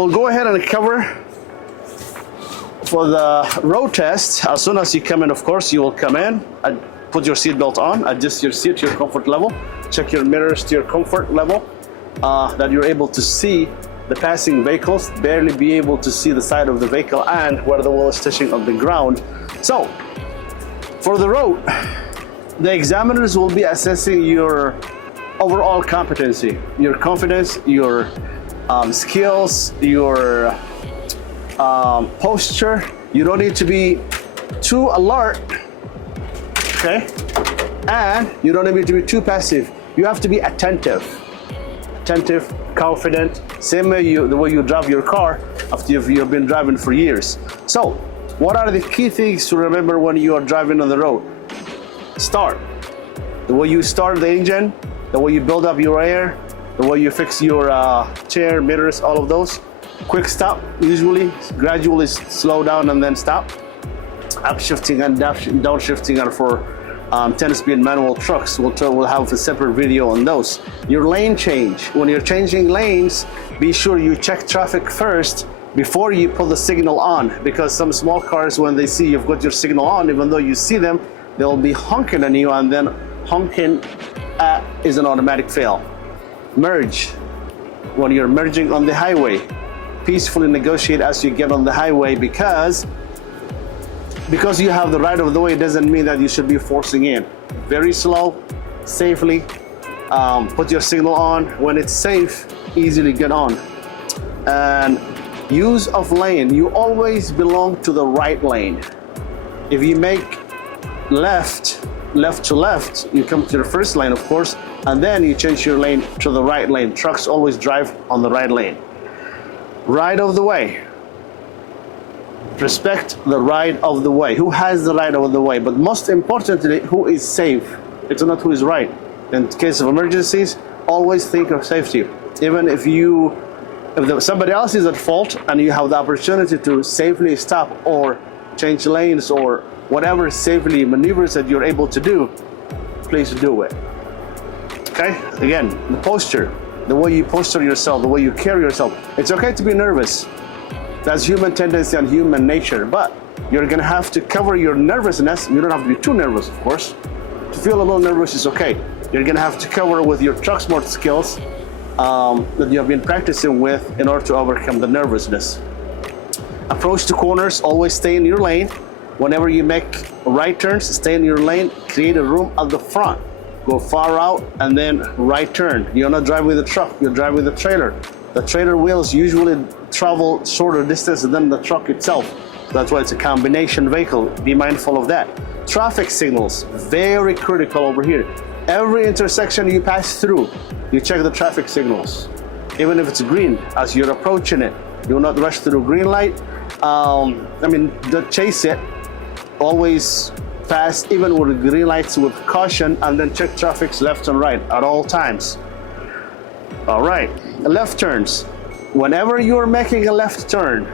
we'll go ahead and cover for the road test. As soon as you come in, of course, you will come in and put your seatbelt on, adjust your seat to your comfort level, check your mirrors to your comfort level, that you're able to see the passing vehicles, barely be able to see the side of the vehicle and where the wheel is touching on the ground. So, for the road, the examiners will be assessing your overall competency, your confidence, your skills, your posture. You don't need to be too alert, okay? And you don't need to be too passive. You have to be attentive, confident, same way the way you drive your car after you've been driving for years. So, what are the key things to remember when you are driving on the road? Start. The way you start the engine, the way you build up your air, the way you fix your chair, mirrors, all of those. Quick stop, usually, gradually slow down and then stop. Upshifting and downshifting are for 10-speed manual trucks. We'll have a separate video on those. Your lane change. When you're changing lanes, be sure you check traffic first before you put the signal on, because some small cars, when they see you've got your signal on, even though you see them, they'll be honking on you, and then honking is an automatic fail. Merge. When you're merging on the highway, peacefully negotiate as you get on the highway, because you have the right of the way doesn't mean that you should be forcing in. Very slow, safely, put your signal on. When it's safe, easily get on. And use of lane, you always belong to the right lane. If you make left to left, you come to the first lane, of course, and then you change your lane to the right lane. Trucks always drive on the right lane. Right of the way. Respect the right of the way. Who has the right of the way? But most importantly, who is safe? It's not who is right. In case of emergencies, always think of safety. Even if somebody else is at fault and you have the opportunity to safely stop or change lanes or whatever safely maneuvers that you're able to do, please do it. Okay? Again, the posture, the way you posture yourself, the way you carry yourself. It's okay to be nervous. That's human tendency and human nature, but you're gonna have to cover your nervousness. You don't have to be too nervous, of course. To feel a little nervous is okay. You're gonna have to cover with your truck smart skills that you have been practicing with in order to overcome the nervousness. Approach to corners, always stay in your lane. Whenever you make right turns, stay in your lane, create a room at the front. Go far out and then right turn. You're not driving the truck, you're driving the trailer. The trailer wheels usually travel shorter distance than the truck itself. That's why it's a combination vehicle. Be mindful of that. Traffic signals, very critical over here. Every intersection you pass through, you check the traffic signals. Even if it's green, as you're approaching it, do not rush through green light. Don't chase it. Always pass, even with green lights, with caution, and then check traffics left and right at all times. All right, left turns. Whenever you're making a left turn,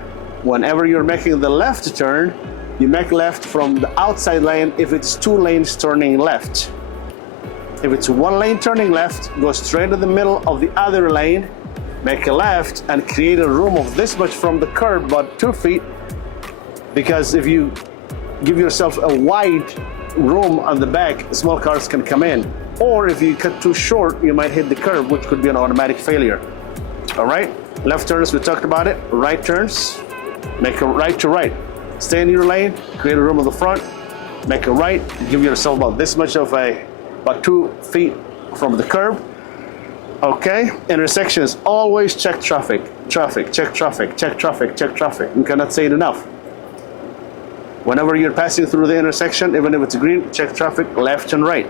whenever you're making the left turn, you make left from the outside lane if it's 2 lanes turning left. If it's 1 lane turning left, go straight to the middle of the other lane, make a left, and create a room of this much from the curb, about 2 feet, because if you give yourself a wide room on the back, small cars can come in. Or if you cut too short, you might hit the curb, which could be an automatic failure. All right, left turns, we talked about it. Right turns, make a right to right. Stay in your lane, create a room on the front, make a right, give yourself about this much of about 2 feet from the curb. Okay, intersections, always check traffic. Check traffic. You cannot say it enough. Whenever you're passing through the intersection, even if it's green, check traffic left and right.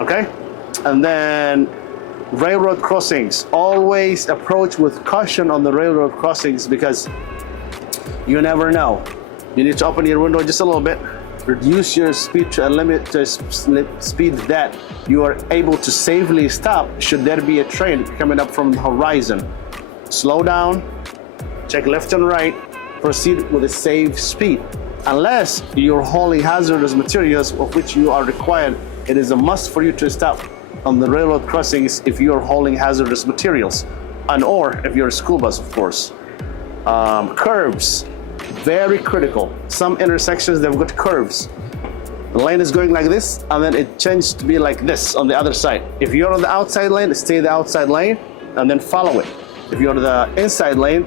Okay? And then railroad crossings. Always approach with caution on the railroad crossings, because you never know. You need to open your window just a little bit, reduce your speed to a limit to speed that you are able to safely stop should there be a train coming up from the horizon. Slow down, check left and right, proceed with a safe speed. Unless you're hauling hazardous materials, of which you are required, it is a must for you to stop on the railroad crossings if you're hauling hazardous materials, and or if you're a school bus, of course. Curves, very critical. Some intersections, they've got curves. The lane is going like this, and then it changes to be like this on the other side. If you're on the outside lane, stay the outside lane, and then follow it. If you're on the inside lane,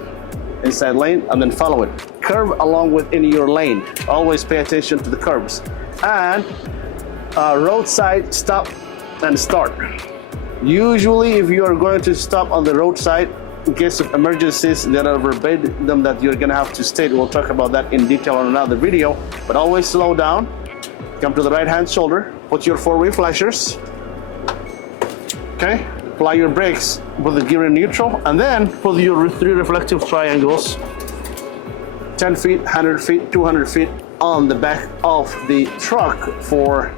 and then follow it. Curve along within your lane. Always pay attention to the curves. And roadside stop and start. Usually, if you are going to stop on the roadside, in case of emergencies, there are verbatim that you're gonna have to state. We'll talk about that in detail on another video, but always slow down. Come to the right-hand shoulder, put your four-way flashers, okay? Apply your brakes, put the gear in neutral, and then put your three reflective triangles, 10 feet, 100 feet, 200 feet on the back of the truck for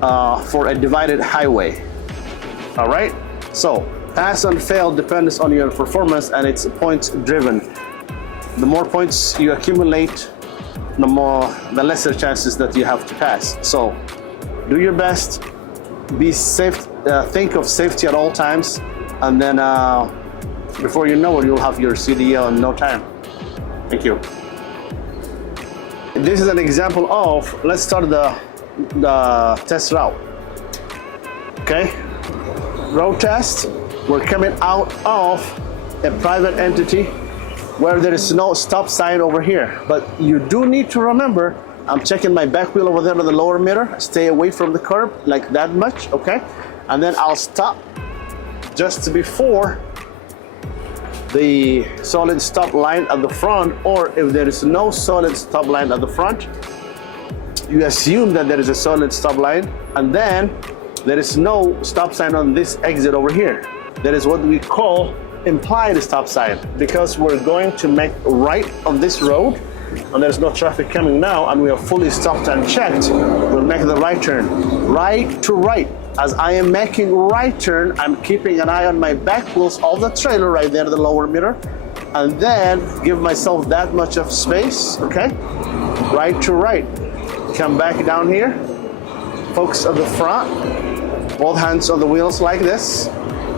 a divided highway, all right? So, pass and fail depends on your performance, and it's points driven. The more points you accumulate, the lesser chances that you have to pass. So do your best, be safe, think of safety at all times, and then before you know it, you'll have your CDL in no time. Thank you. This is an example of, let's start the test route. Okay, road test. We're coming out of a private entity where there is no stop sign over here. But you do need to remember, I'm checking my back wheel over there on the lower mirror, stay away from the curb like that much, okay? And then I'll stop just before the solid stop line at the front, or if there is no solid stop line at the front, you assume that there is a solid stop line, and then there is no stop sign on this exit over here. That is what we call implied stop sign, because we're going to make right on this road and there's no traffic coming now, and we are fully stopped and checked. We'll make the right turn, right to right. As I am making right turn, I'm keeping an eye on my back wheels of the trailer right there, the lower mirror, and then give myself that much of space, okay? Right to right. Come back down here, focus on the front, both hands on the wheels like this.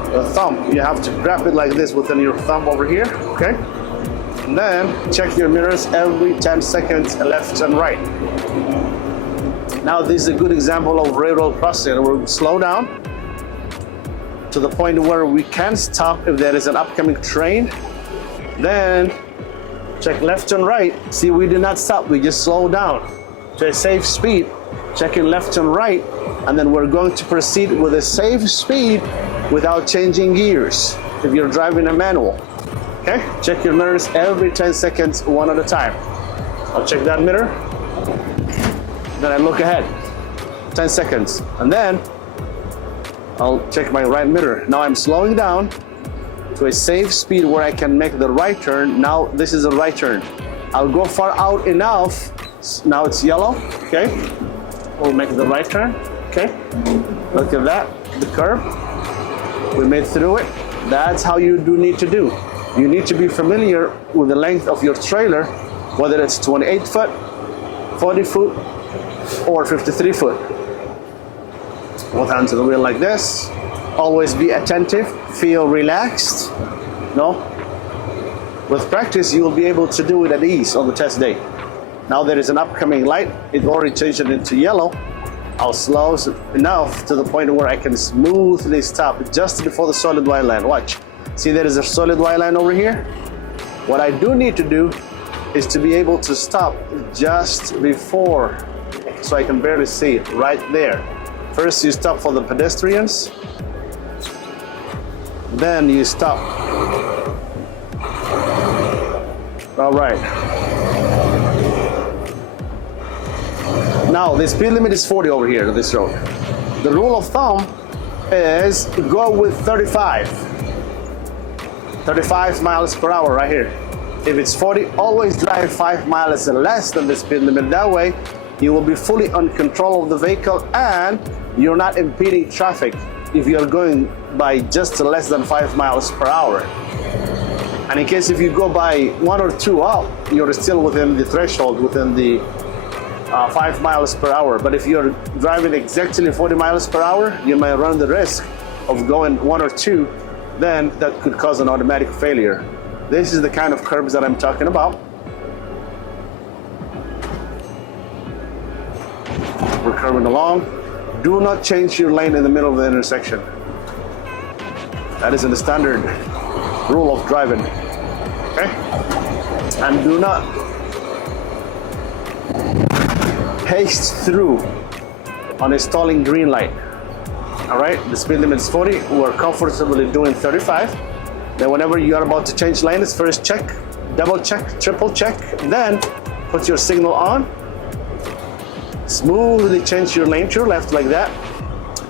The thumb, you have to grab it like this within your thumb over here, okay? And then check your mirrors every 10 seconds, left and right. Now this is a good example of railroad crossing. We'll slow down to the point where we can stop if there is an upcoming train. Then check left and right. See, we did not stop, we just slow down to a safe speed, checking left and right, and then we're going to proceed with a safe speed without changing gears if you're driving a manual. Okay, check your mirrors every 10 seconds, one at a time. I'll check that mirror, then I look ahead, 10 seconds, and then I'll check my right mirror. Now I'm slowing down to a safe speed where I can make the right turn. Now this is a right turn. I'll go far out enough. Now it's yellow, okay? We'll make the right turn, okay? Look at that, the curve. We made through it. That's how you do need to do. You need to be familiar with the length of your trailer, whether it's 28 foot, 40 foot, or 53 foot. Both hands on the wheel like this. Always be attentive, feel relaxed. No? With practice, you will be able to do it at ease on the test day. Now there is an upcoming light. It already changed it into yellow. I'll slow enough to the point where I can smoothly stop just before the solid white line. Watch. See, there is a solid white line over here. What I do need to do is to be able to stop just before, so I can barely see it right there. First you stop for the pedestrians, then you stop. All right. Now the speed limit is 40 over here on this road. The rule of thumb is go with 35 miles per hour right here. If it's 40, always drive 5 miles less than the speed limit. That way you will be fully on control of the vehicle and you're not impeding traffic if you're going by just less than 5 miles per hour. And in case if you go by 1 or 2 up, you're still within the threshold, within the 5 miles per hour. But if you're driving exactly 40 miles per hour, you may run the risk of going 1 or 2, then that could cause an automatic failure. This is the kind of curbs that I'm talking about. We're curving along. Do not change your lane in the middle of the intersection. That is in the standard rule of driving. Okay? And do not haste through on a stalling green light. All right, the speed limit is 40. We're comfortably doing 35. Then whenever you are about to change lanes, first check, double check, triple check, then put your signal on. Smoothly change your lane to your left like that.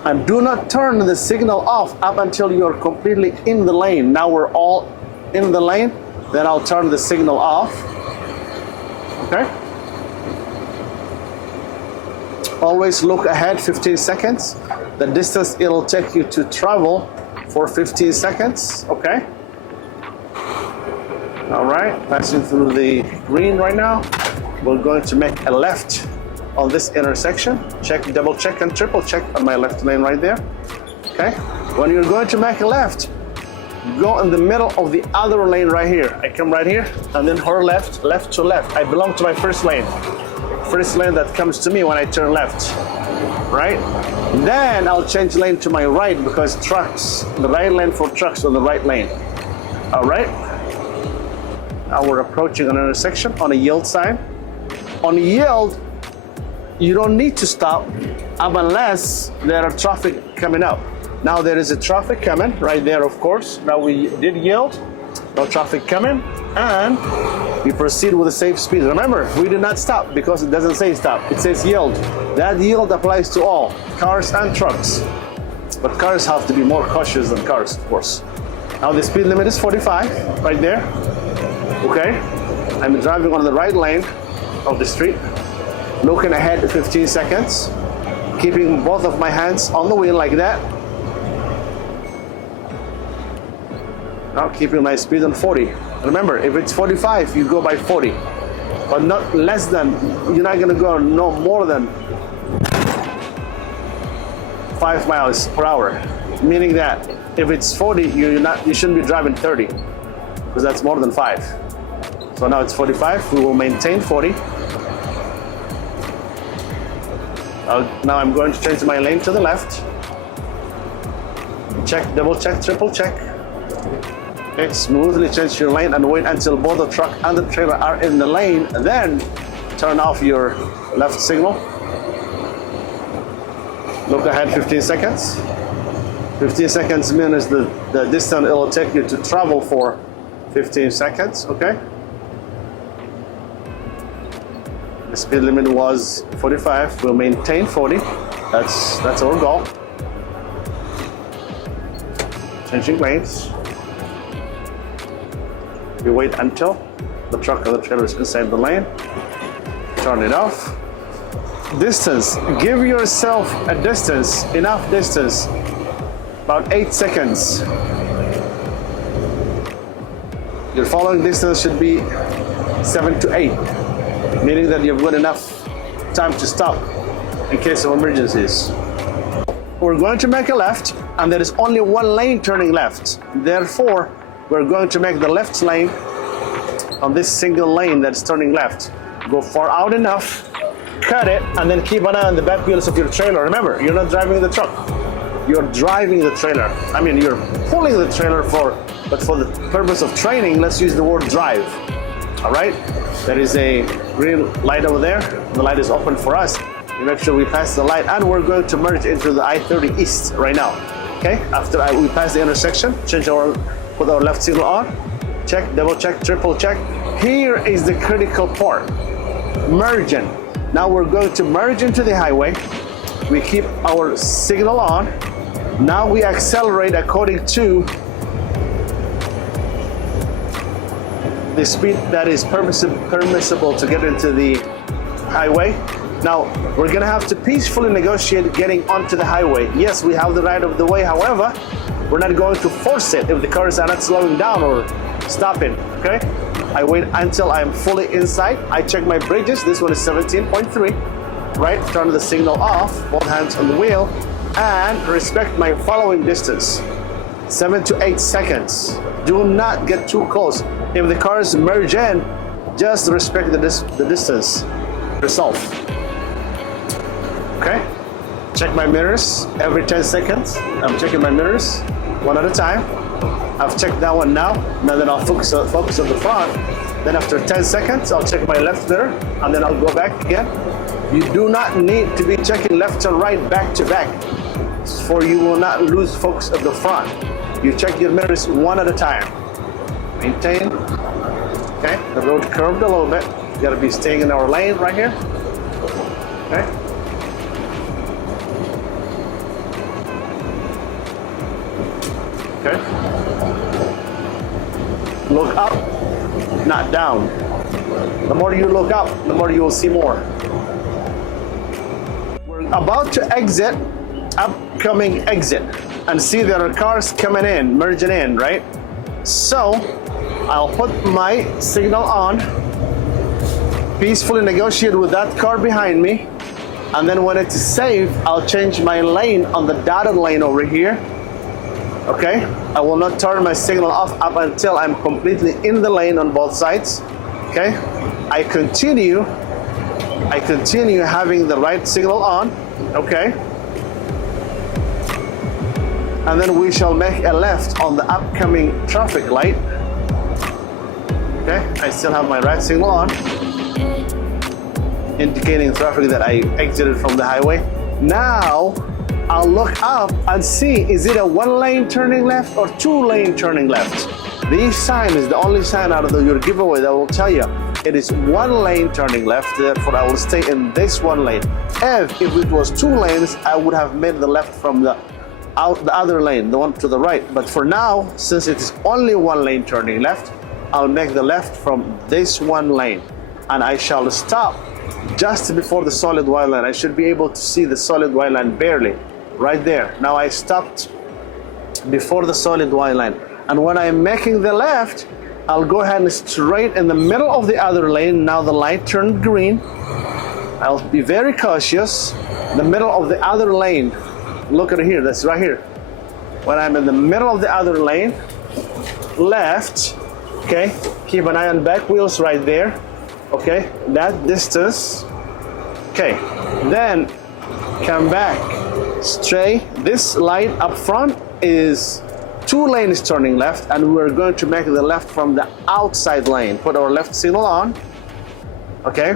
And do not turn the signal off up until you're completely in the lane. Now we're all in the lane, then I'll turn the signal off. Okay? Always look ahead 15 seconds. The distance it'll take you to travel for 15 seconds. Okay? All right, passing through the green right now. We're going to make a left on this intersection. Check, double check, and triple check on my left lane right there. Okay? When you're going to make a left, go in the middle of the other lane right here. I come right here, and then her left, left to left. I belong to my first lane. First lane that comes to me when I turn left, right? Then I'll change lane to my right because trucks, the right lane for trucks on the right lane. All right? Now we're approaching an intersection on a yield sign. On yield, you don't need to stop unless there are traffic coming up. Now there is a traffic coming right there, of course. Now we did yield, no traffic coming, and we proceed with a safe speed. Remember, we did not stop because it doesn't say stop, it says yield. That yield applies to all, cars and trucks. But cars have to be more cautious than cars, of course. Now the speed limit is 45, right there. Okay, I'm driving on the right lane of the street, looking ahead 15 seconds, keeping both of my hands on the wheel like that. Now keeping my speed on 40. Remember, if it's 45, you go by 40, but not less than, you're not gonna go no more than 5 miles per hour. Meaning that if it's 40, you shouldn't be driving 30, because that's more than 5. So now it's 45, we will maintain 40. Now I'm going to change my lane to the left. Check, double check, triple check. Okay, smoothly change your lane and wait until both the truck and the trailer are in the lane, then turn off your left signal. Look ahead 15 seconds. 15 seconds means the distance it will take you to travel for 15 seconds, okay? The speed limit was 45, we'll maintain 40. That's our goal. Changing lanes. We wait until the truck or the trailer is inside the lane. Turn it off. Distance, give yourself a distance, enough distance, about 8 seconds. Your following distance should be 7 to 8, meaning that you've got enough time to stop in case of emergencies. We're going to make a left, and there is only one lane turning left. Therefore, we're going to make the left lane on this single lane that's turning left. Go far out enough, cut it, and then keep an eye on the back wheels of your trailer. Remember, you're not driving the truck, you're driving the trailer. I mean, you're pulling the trailer but for the purpose of training, let's use the word drive. All right, there is a green light over there. The light is open for us. We make sure we pass the light, and we're going to merge into the I-30 East right now. Okay, after we pass the intersection, put our left signal on, check, double check, triple check. Here is the critical part, merging. Now we're going to merge into the highway. We keep our signal on. Now we accelerate according to the speed that is permissible to get into the highway. Now, we're gonna have to peacefully negotiate getting onto the highway. Yes, we have the right of the way, however, we're not going to force it if the cars are not slowing down or stopping, okay? I wait until I'm fully inside. I check my bridges. This one is 17.3, right? Turn the signal off, both hands on the wheel, and respect my following distance. 7 to 8 seconds. Do not get too close. If the cars merge in, just respect the distance yourself. Okay? Check my mirrors every 10 seconds. I'm checking my mirrors one at a time. I've checked that one now, and then I'll focus on the front. Then after 10 seconds, I'll check my left mirror, and then I'll go back again. You do not need to be checking left and right back to back, for you will not lose focus of the front. You check your mirrors one at a time. Maintain. Okay, the road curved a little bit. You gotta be staying in our lane right here. Okay. Okay. Look up, not down. The more you look up, the more you will see more. We're about to exit, upcoming exit, and see there are cars coming in, merging in, right? So I'll put my signal on, peacefully negotiate with that car behind me, and then when it's safe, I'll change my lane on the dotted lane over here. Okay, I will not turn my signal off up until I'm completely in the lane on both sides. Okay, I continue having the right signal on. Okay, and then we shall make a left on the upcoming traffic light. Okay, I still have my right signal on, indicating traffic that I exited from the highway. Now I'll look up and see, is it a 1-lane turning left or 2-lane turning left? This sign is the only sign out of your giveaway that will tell you it is 1-lane turning left, therefore I will stay in this 1 lane. If it was 2 lanes, I would have made the left from the other lane, the one to the right. But for now, since it is only 1 lane turning left, I'll make the left from this 1 lane. And I shall stop just before the solid white line. I should be able to see the solid white line barely. Right there. Now I stopped before the solid white line. And when I'm making the left, I'll go ahead and straight in the middle of the other lane. Now the light turned green. I'll be very cautious. The middle of the other lane. Look at it here, that's right here. When I'm in the middle of the other lane, left, okay, keep an eye on back wheels right there. Okay, that distance. Okay, then come back. Straight. This light up front is 2 lanes turning left, and we're going to make the left from the outside lane. Put our left signal on. Okay,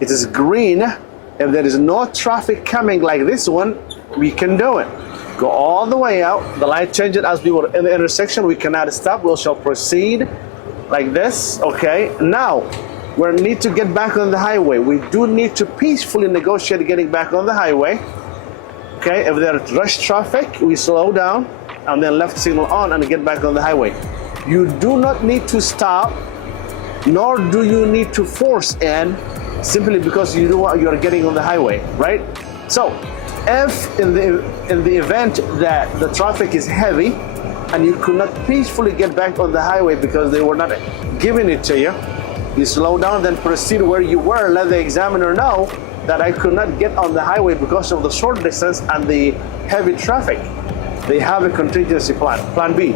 it is green. If there is no traffic coming like this one, we can do it. Go all the way out. The light changes as we were in the intersection. We cannot stop. We shall proceed like this. Okay, now we need to get back on the highway. We do need to peacefully negotiate getting back on the highway. Okay, if there's rush traffic, we slow down and then left signal on and get back on the highway. You do not need to stop, nor do you need to force in simply because you know you are getting on the highway, right? So, if in the event that the traffic is heavy and you could not peacefully get back on the highway because they were not giving it to you, you slow down, then proceed where you were. Let the examiner know that I could not get on the highway because of the short distance and the heavy traffic. They have a contingency plan, plan B.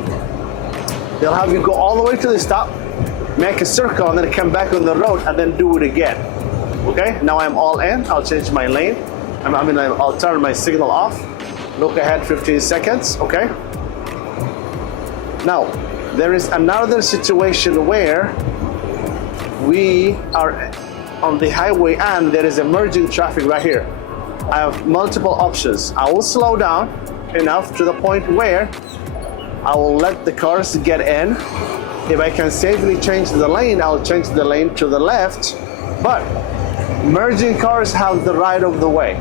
They'll have you go all the way to the stop, make a circle, and then come back on the road and then do it again. Okay, now I'm all in. I'll change my lane. I'll turn my signal off. Look ahead 15 seconds, okay? Now, there is another situation where we are on the highway and there is emerging traffic right here. I have multiple options. I will slow down enough to the point where I will let the cars get in. If I can safely change the lane, I'll change the lane to the left. But merging cars have the right of the way.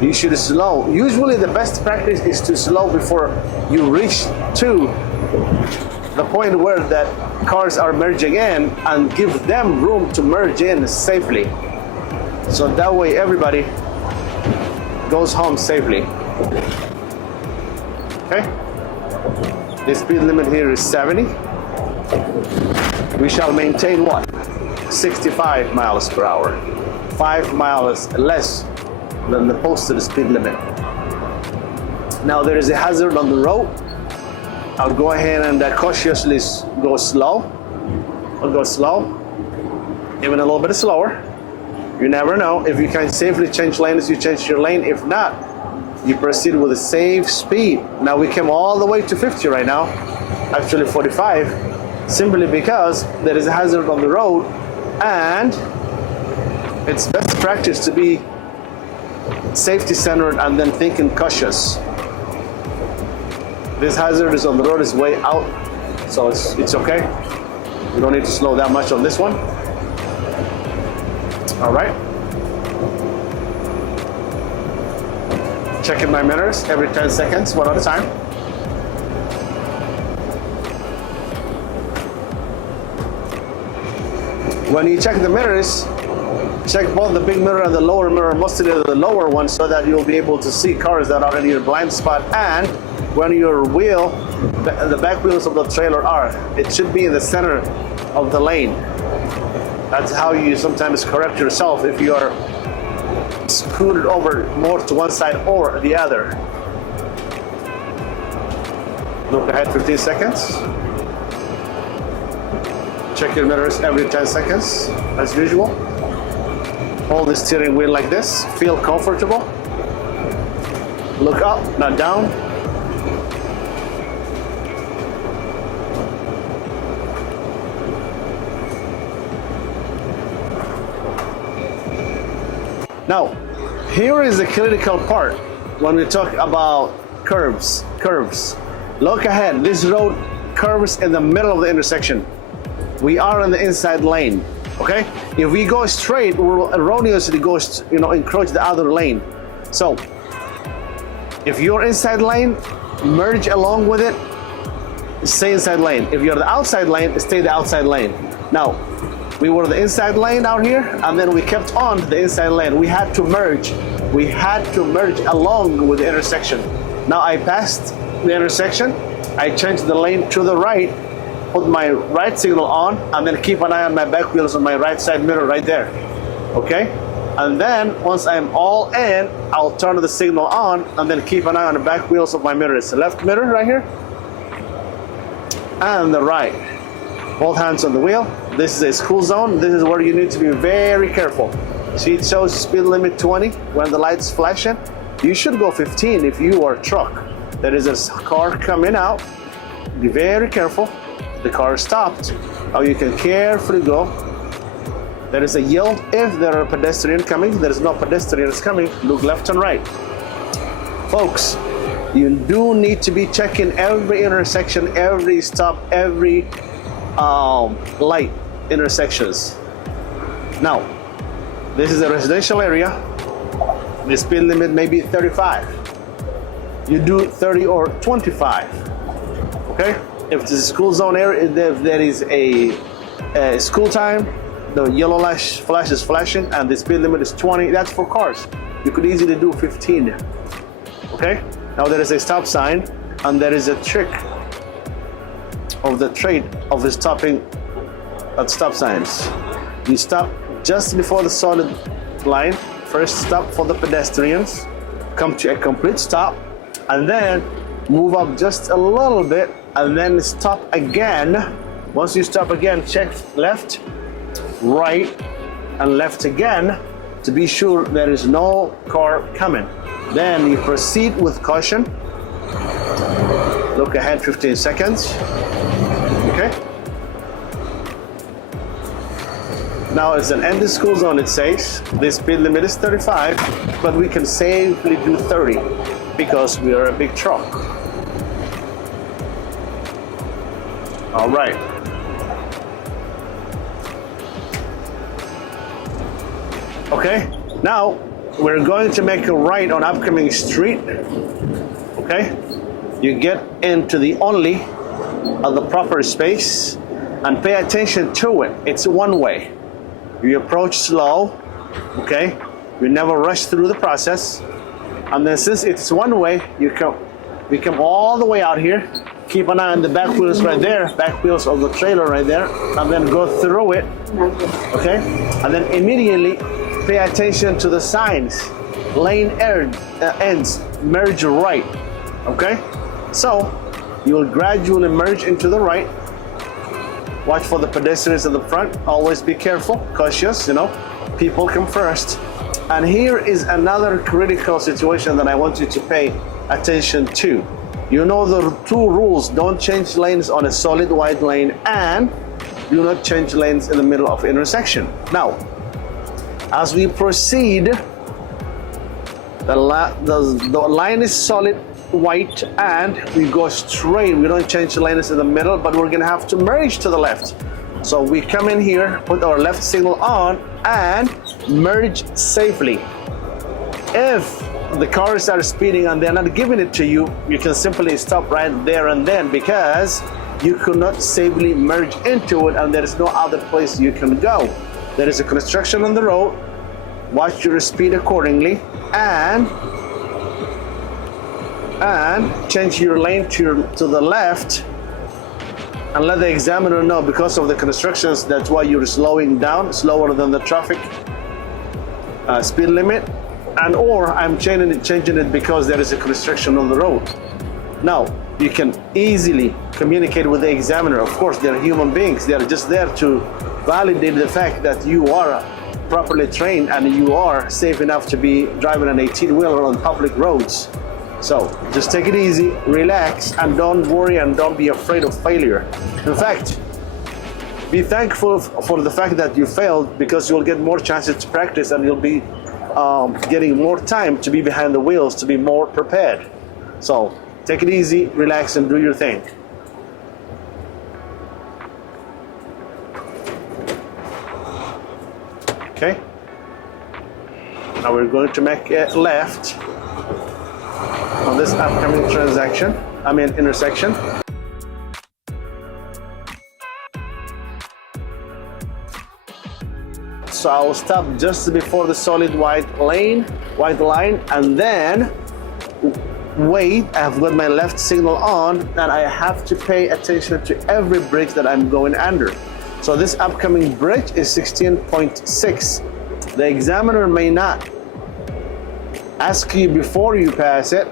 You should slow. Usually the best practice is to slow before you reach to the point where that cars are merging in and give them room to merge in safely. So that way everybody goes home safely. Okay? The speed limit here is 70. We shall maintain what? 65 miles per hour. 5 miles less than the posted speed limit. Now there is a hazard on the road. I'll go ahead and cautiously go slow. I'll go slow, even a little bit slower. You never know. If you can safely change lanes, you change your lane. If not, you proceed with a safe speed. Now we came all the way to 50 right now, actually 45, simply because there is a hazard on the road, and it's best practice to be safety centered and then thinking cautious. This hazard is on the road, is way out, so it's okay. You don't need to slow that much on this one. All right. Checking my mirrors every 10 seconds, one at a time. When you check the mirrors, check both the big mirror and the lower mirror, mostly the lower one, so that you'll be able to see cars that are in your blind spot. And when your wheel, the back wheels of the trailer are, it should be in the center of the lane. That's how you sometimes correct yourself if you are scooted over more to one side or the other. Look ahead 15 seconds. Check your mirrors every 10 seconds, as usual. Hold the steering wheel like this. Feel comfortable. Look up, not down. Now, here is the critical part when we talk about curves. Look ahead. This road curves in the middle of the intersection. We are in the inside lane. Okay? If we go straight, we'll erroneously go, encroach the other lane. So, if you're inside lane, merge along with it, stay inside lane. If you're the outside lane, stay the outside lane. Now, we were the inside lane out here, and then we kept on the inside lane. We had to merge. We had to merge along with the intersection. Now I passed the intersection, I changed the lane to the right, put my right signal on, and then keep an eye on my back wheels on my right side mirror right there. Okay? And then once I'm all in, I'll turn the signal on and then keep an eye on the back wheels of my mirrors. The left mirror right here, and the right. Both hands on the wheel. This is a school zone. This is where you need to be very careful. See, it shows speed limit 20 when the light's flashing. You should go 15 if you are a truck. There is a car coming out. Be very careful. The car stopped. Now you can carefully go. There is a yellow if there are pedestrians coming. There is no pedestrians coming. Look left and right. Folks, you do need to be checking every intersection, every stop, every light intersections. Now, this is a residential area. The speed limit may be 35. You do 30 or 25. Okay? If it's a school zone area, if there is a school time, the yellow flash is flashing and the speed limit is 20, that's for cars. You could easily do 15. Okay? Now there is a stop sign, and there is a trick of the trade of stopping at stop signs. You stop just before the solid line, first stop for the pedestrians, come to a complete stop, and then move up just a little bit, and then stop again. Once you stop again, check left, right, and left again to be sure there is no car coming. Then you proceed with caution. Look ahead 15 seconds. Okay. Now it's an ended school zone, it says. The speed limit is 35, but we can safely do 30 because we are a big truck. All right. Okay, now we're going to make a right on upcoming street. Okay, you get into the only of the proper space and pay attention to it. It's one way. You approach slow, okay? You never rush through the process. And then since it's one way, we come all the way out here. Keep an eye on the back wheels right there, back wheels of the trailer right there, and then go through it, okay? And then immediately pay attention to the signs. Lane ends, merge right, okay? So You will gradually merge into the right. Watch for the pedestrians in the front. Always be careful, cautious, people come first. And here is another critical situation that I want you to pay attention to. You know the two rules: don't change lanes on a solid white lane, and do not change lanes in the middle of intersection. Now, as we proceed, the line is solid white and we go straight. We don't change the lanes in the middle, but we're gonna have to merge to the left. So we come in here, put our left signal on, and merge safely. If the cars are speeding and they're not giving it to you, you can simply stop right there and then, because you could not safely merge into it and there is no other place you can go. There is a construction on the road. Watch your speed accordingly, and change your lane to the left, and let the examiner know, because of the constructions, that's why you're slowing down, slower than the traffic speed limit, and or I'm changing it because there is a construction on the road. Now, you can easily communicate with the examiner. Of course, they're human beings. They're just there to validate the fact that you are properly trained and you are safe enough to be driving an 18-wheeler on public roads. So just take it easy, relax, and don't worry and don't be afraid of failure. In fact, be thankful for the fact that you failed, because you'll get more chances to practice and you'll be getting more time to be behind the wheels, to be more prepared. So take it easy, relax, and do your thing. Okay. Now we're going to make a left on this upcoming intersection. So I'll stop just before the solid white line, and then wait. I've got my left signal on, and I have to pay attention to every bridge that I'm going under. So this upcoming bridge is 16.6. The examiner may not ask you before you pass it.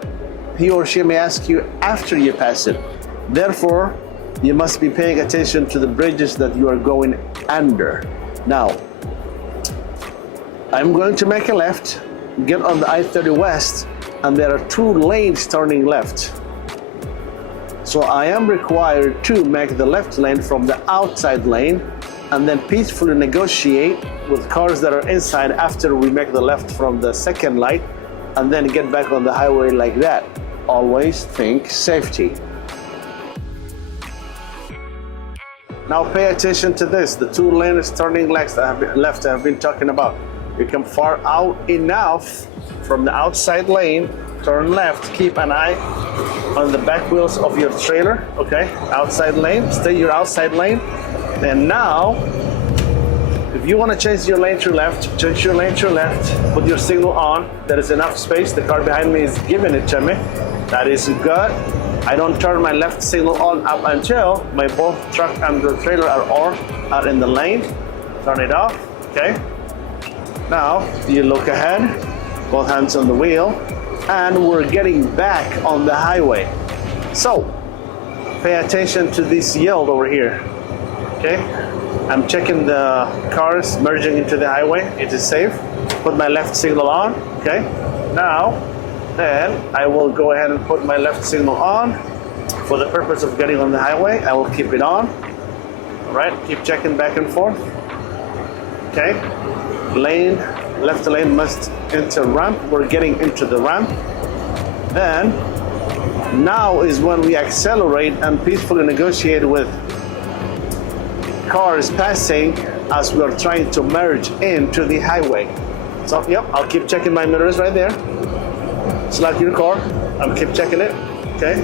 He or she may ask you after you pass it. Therefore, you must be paying attention to the bridges that you are going under. Now, I'm going to make a left, get on the I-30 West, and there are 2 lanes turning left. So I am required to make the left lane from the outside lane, and then peacefully negotiate with cars that are inside after we make the left from the second light, and then get back on the highway like that. Always think safety. Now pay attention to this, the 2 lanes turning left I have been talking about. You come far out enough from the outside lane, turn left, keep an eye on the back wheels of your trailer, okay? Outside lane, stay your outside lane. And now, if you want to change your lane to left, change your lane to left, put your signal on. There is enough space, the car behind me is giving it to me. That is good. I don't turn my left signal on up until my both truck and the trailer are in the lane. Turn it off, okay? Now, you look ahead, both hands on the wheel, and we're getting back on the highway. So, pay attention to this yield over here, okay? I'm checking the cars merging into the highway. It is safe. Put my left signal on, okay? Now, then I will go ahead and put my left signal on. For the purpose of getting on the highway, I will keep it on. All right, keep checking back and forth. Okay, left lane must enter ramp. We're getting into the ramp. Then, now is when we accelerate and peacefully negotiate with cars passing as we are trying to merge into the highway. So, yep, I'll keep checking my mirrors right there. Select your car, I'll keep checking it, okay?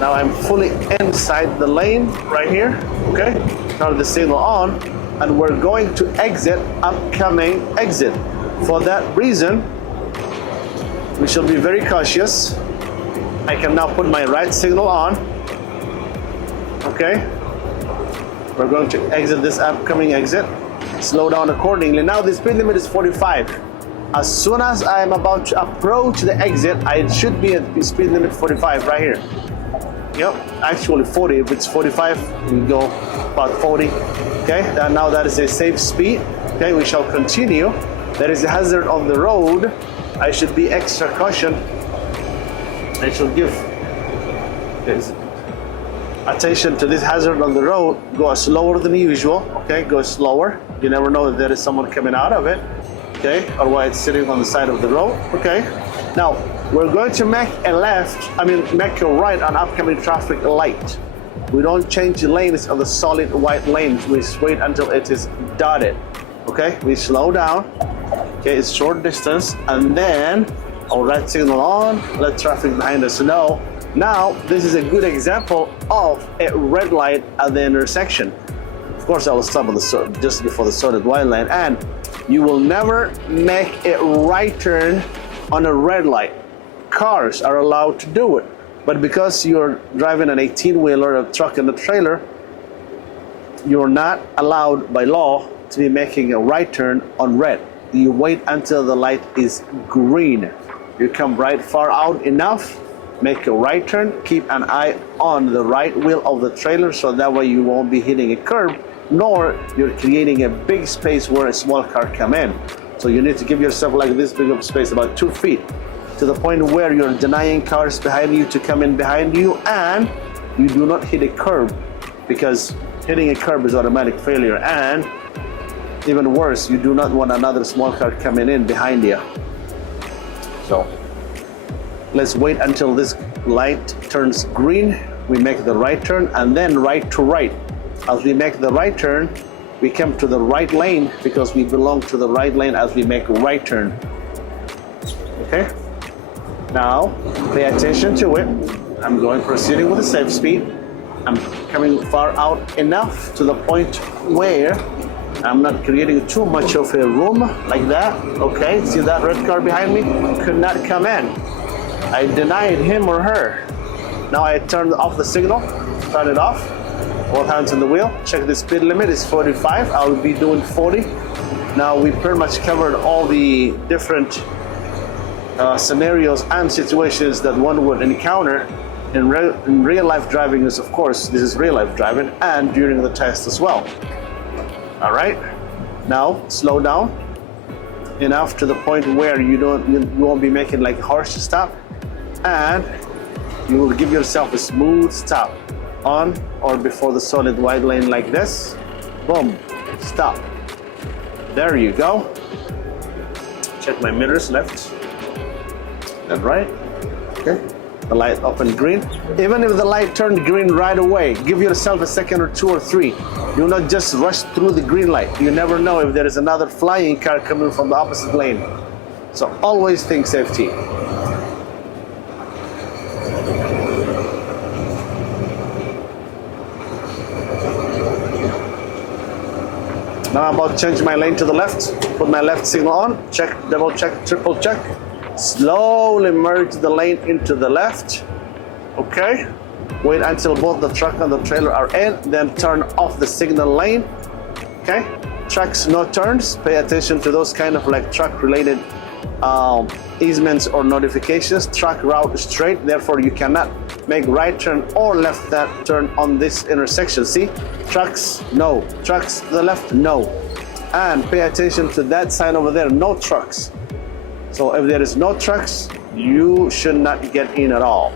Now I'm fully inside the lane right here, okay? Turn the signal on, and we're going to exit upcoming exit. For that reason, we shall be very cautious. I can now put my right signal on, okay? We're going to exit this upcoming exit. Slow down accordingly. Now the speed limit is 45. As soon as I'm about to approach the exit, I should be at speed limit 45 right here. Yep, actually 40. If it's 45, we go about 40. Okay, now that is a safe speed. Okay, we shall continue. There is a hazard on the road. I should be extra caution. I should give attention to this hazard on the road. Go slower than usual. Okay, go slower. You never know if there is someone coming out of it. Okay, or why it's sitting on the side of the road. Okay, now we're going to make a left, make a right on upcoming traffic light. We don't change the lanes of the solid white lanes. We wait until it is dotted. Okay, we slow down. Okay, it's short distance, and then our red signal on, let traffic behind us know. Now, this is a good example of a red light at the intersection. Of course, I will stop on the just before the solid white lane, and you will never make a right turn on a red light. Cars are allowed to do it, but because you're driving an 18-wheeler, a truck, and a trailer, you're not allowed by law to be making a right turn on red. You wait until the light is green. You come right far out enough, make a right turn, keep an eye on the right wheel of the trailer so that way you won't be hitting a curb, nor you're creating a big space where a small car come in. So you need to give yourself like this big of space, about 2 feet, to the point where you're denying cars behind you to come in behind you, and you do not hit a curb, because hitting a curb is automatic failure, and even worse, you do not want another small car coming in behind you. So let's wait until this light turns green. We make the right turn, and then right to right. As we make the right turn, we come to the right lane because we belong to the right lane as we make a right turn. Okay? Now, pay attention to it. I'm proceeding with a safe speed. I'm coming far out enough to the point where I'm not creating too much of a room like that. Okay, see that red car behind me? Could not come in. I denied him or her. Now I turned off the signal, turn it off, both hands on the wheel, check the speed limit is 45, I'll be doing 40. Now we pretty much covered all the different scenarios and situations that one would encounter in real life driving. Is of course, this is real life driving, and during the test as well. All right, now slow down enough to the point where you won't be making like harsh stop, and you will give yourself a smooth stop on or before the solid white lane like this. Boom, stop. There you go. Check my mirrors, left and right. Okay, the light opened green. Even if the light turned green right away, give yourself a second or 2 or 3. Do not just rush through the green light. You never know if there is another flying car coming from the opposite lane. So always think safety. Now I'm about to change my lane to the left, put my left signal on, check, double check, triple check. Slowly merge the lane into the left. Okay. Wait until both the truck and the trailer are in, then turn off the signal lane. Okay. Trucks, no turns. Pay attention to those kind of like truck related easements or notifications. Truck route straight, therefore you cannot make right turn or left turn on this intersection. See, trucks, no. Trucks to the left, no. And pay attention to that sign over there, no trucks. So if there is no trucks, you should not get in at all.